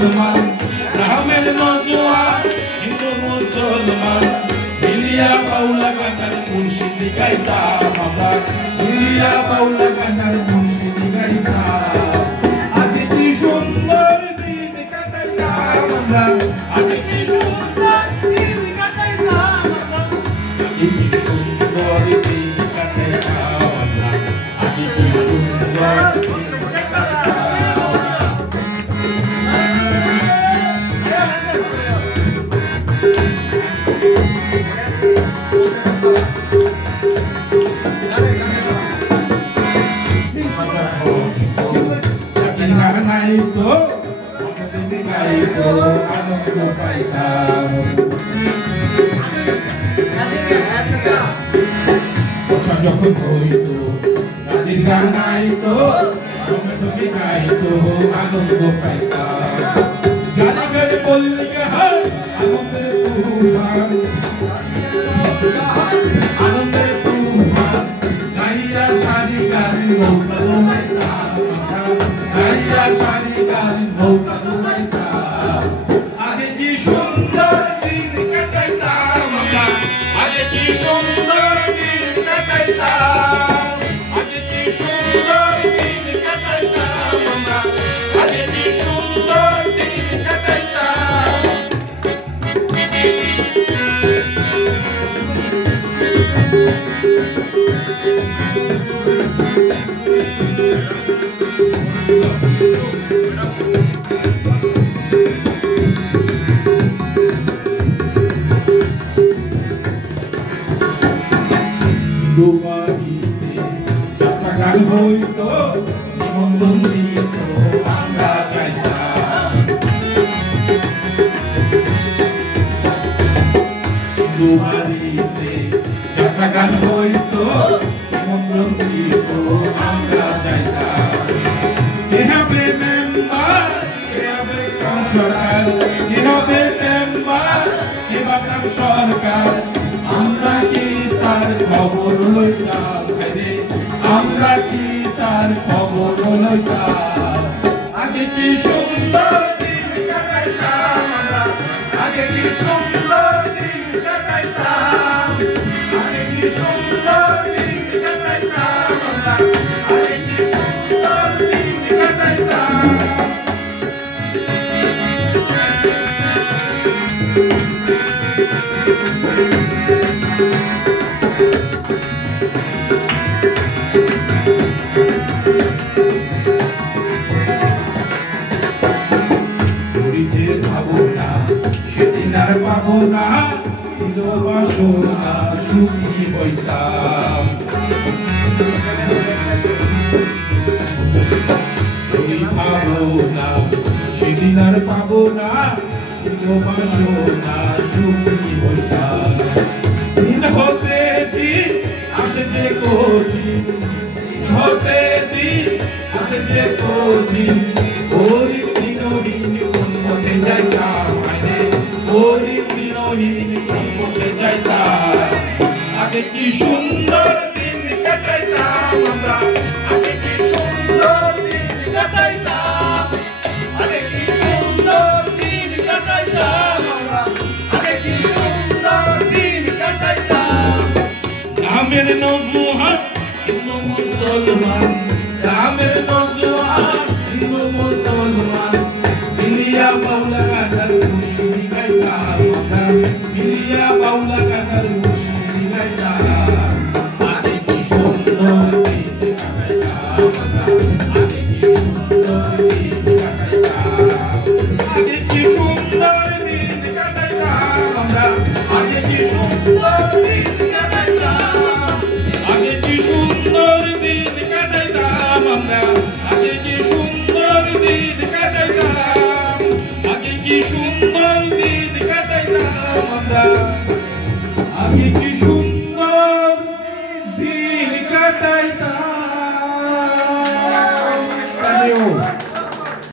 মুসলমান গ্রামের নজওয়ান হিন্দু মুসলমান মিলিয়া বাউলা গানার মুর্শিদি গাইতাম আমরা মিলিয়া বাউলা গানার মুর্শিদি গাইতাম আগে কি সুন্দর দিন কাটাইতাম আমরা আগে কি সুন্দর দিন কাটাইতাম আমরা আগে কি সুন্দর দিন কাটাইতাম আমরা আগে কি সুন্দর গাইতো গাইতো আনন্দ পাইতাম বর্ষা যখন হইতো রাতের গান গাইতো টমেটোকে গাইতো আনন্দ পাইতাম জানি গানে বললি আনন্দের তুফান আনন্দের তুফান গাইয়া সারি গান নৌকা দৌড়াইতাম গাইয়া সারি গান নৌকা দৌড়াইতাম আগে কি সুন্দর দিন কাটাইতাম আমরা আগে কি সুন্দর দিন কাটাইতাম আগে কি সুন্দর দিন কাটাইতাম আমরা আগে কি সুন্দর দিন কাটাইতাম দুবারিতে যাত্রা গান হইতো নিমন্ত্রণ দিত আমরা যাইতাম দুবারিতে যাত্রা গান হইতো নিমন্ত্রণ দিত আমরা যাইতাম কে হবে মেম্বার কে হবে সরকার কে হবে মেম্বার কে বাতাম সরকার আমরা কি তার খবর লইতাম রে আমরা কি তার খবর লইতাম আগে কি সুন্দর দিন কাটাইতাম আমরা আগে কি সুন্দর দিন কাটাইতাম আগে কি সুন্দর দিন কাটাইতাম আমরা আগে কি সুন্দর দিন কাটাইতাম সেদিন আর পাবো না ছিল বাসনা সুখী হইতাম ভাবো না সেদিন আর পাবো না ছিল বাসনা সুখী হইতাম দিন হতে দিন আসে যে কঠিন দিন হতে দিন আসে যে কঠিন গরিব দিনহীন কোন পথে যাইতাম গরিব দিনহীন কোন পথে যাইতাম আগে কি সুন্দর দিন কাটাইতাম আমরা আগে কি সুন্দর দিন কাটাইতাম আগে কি সুন্দর দিন কাটাইতাম আমরা আগে কি সুন্দর দিন কাটাইতাম গ্রামের নজওয়ান হিন্দু মুসলমান গ্রামের নজওয়ান হিন্দু মুসলমান মিলিয়া বাউলা গানার মুর্শিদি গাইতাম আমরা মিলিয়া বাউলা গানার মুর্শিদি গাইতাম আগে কি সুন্দর দিন কাটাইতাম আমরা আগে কি সুন্দর দিন কাটাইতাম আগে কি সুন্দর দিন কাটাইতাম আমরা আগে কি সুন্দর দিন কাটাইতাম আগে কি সুন্দর দিন কাটাইতাম আমরা আগে কি সুন্দর দিন কাটাইতাম আগে কি সুন্দর দিন কাটাইতাম আমরা আগে কি